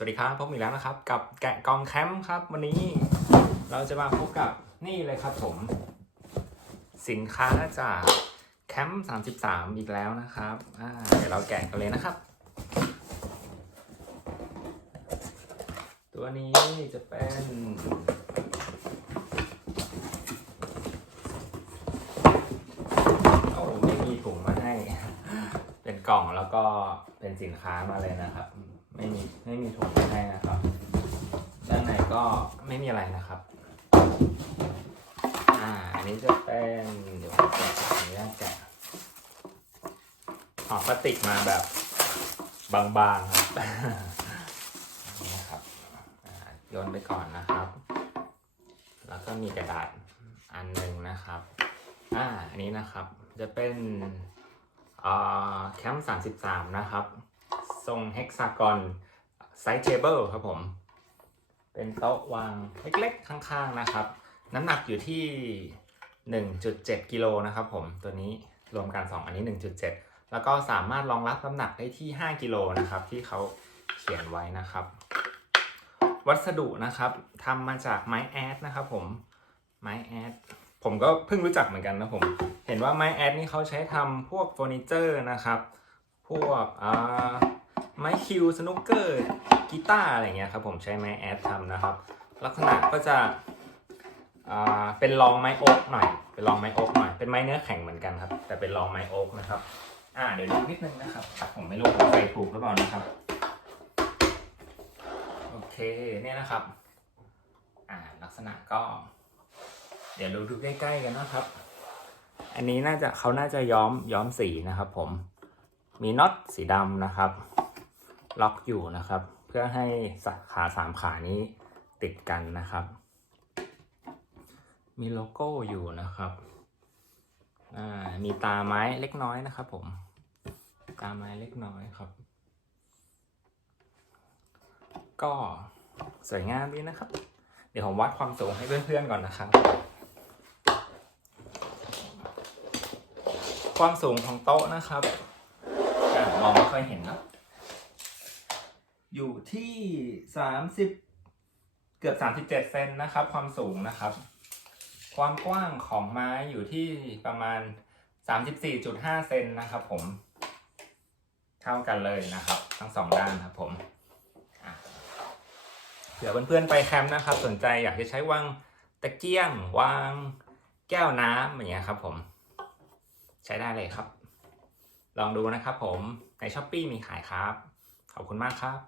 สวัสดีครับพบอีกแล้วนะครับ กับแกะกองแคมป์ครับ วันนี้เราจะมาพบกับนี่เลยครับผม สินค้าจากแคมป์33อีกแล้วนะครับเดี๋ยวเราแกะกันเลยนะครับ ตัวนี้จะเป็นโอ้ไม่มีถุงมาให้ เป็น กล่องแล้วก็เป็นสินค้ามาเลยนะครับ ไม่มีไม่มีถุงมาให้นะครับ ด้านในก็ไม่มีอะไรนะครับ อ่าอันนี้จะเป็นเดี๋ยวผมแกะอันนี้แกะห่อพลาสติกมาแบบบางๆครับนี่ครับอ่าโยนไปก่อนนะครับ แล้วก็มีกระดาษอันหนึ่งนะครับ อ่าอันนี้นะครับจะเป็น แคมป์33 นะครับ ทรงเฮกซากอนไซส์เทเบิลครับผม เป็นโต๊ะวางเล็กๆ ข้างๆ นะครับ น้ำหนักอยู่ที่ 1.7 กิโลนะครับผม ตัวนี้รวมกัน 2 อันนี้ 1.7 แล้วก็สามารถรองรับน้ำหนักได้ที่ 5 กิโลนะครับ ที่เขาเขียนไว้นะครับ วัสดุนะครับทำมาจากไม้แอดนะครับผม ไม้แอด ผมก็เพิ่งรู้จักเหมือนกันนะผม เห็นว่าไม้แอดนี่เขาใช้ทำพวกเฟอร์นิเจอร์นะครับ พวกอ่าไม้คิวสนุกเกอร์กีตาร์อะไรเงี้ยครับผมใช้ไม้แอดทำนะครับ ลักษณะก็จะเป็นรองไม้โอ๊กหน่อย เป็นรองไม้โอ๊กหน่อย เป็นไม้เนื้อแข็งเหมือนกันครับ แต่เป็นรองไม้โอ๊กนะครับ อ่า เดี๋ยวดูนิดนึงนะครับ ผมไม่รู้ผมใส่ถูกหรือเปล่านะครับ โอเค เนี่ยนะครับ อ่า ลักษณะก็ ดี๋ยวเราดูใกล้ๆกันนะครับ อันนี้น่าจะเขาน่าจะย้อมย้อมสีนะครับ ผม มีน็อตสีดำนะครับ ล็อกอยู่นะครับ เพื่อให้ขาสามขานี้ติดกันนะครับ มีโลโก้อยู่นะครับอ่ามีตาไม้เล็กน้อยนะครับ ผม ตาไม้เล็กน้อยครับ ก็สวยงามดีนะครับ เดี๋ยวผมวัดความสูงให้เพื่อนๆก่อนนะครับ ความสูงของโต๊ะนะครับมองไม่ค่อยเห็นนะอยู่ที่สามสิบเกือบสามสิบเจ็ดเซนนะครับ ความสูงนะครับ ความกว้างของไม้อยู่ที่ประมาณสามสิบสี่จุดห้าเซนนะครับผม เท่ากันเลยนะครับ ทั้งสองด้านครับผมอะเผื่อเพื่อนๆไปแคมป์นะครับ สนใจอยากจะใช้วางตะเกียงวางแก้วน้ำอย่างเงี้ยครับผม ช้ได้เลยครับ ลองดูนะครับผมในช้อปปีมีขายครับ ขอบคุณมากครับ